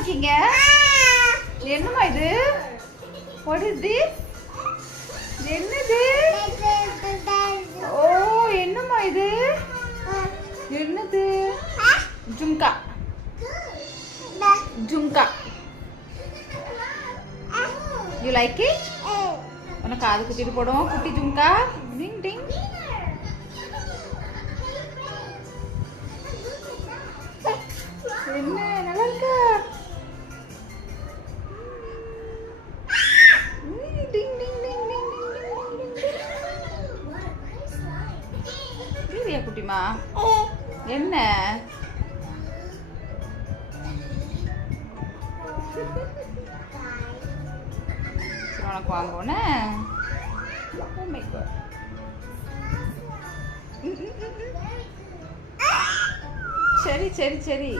இருக்கீங்க? என்னம்மா இது? What is this? என்னது? ஓ, என்னம்மா இது? என்னது? Jhumka. Jhumka. You like it? உனக்கு காது குத்திட்டு போடும் குட்டி ஜும்கா. டிங் டிங். என்ன நல்லா இருக்கா? டிங் டிங் டிங் டிங் டிங் டிங். குட்டிமா என்ன உனக்கு வாங்குவோனே. சரி சரி சரி.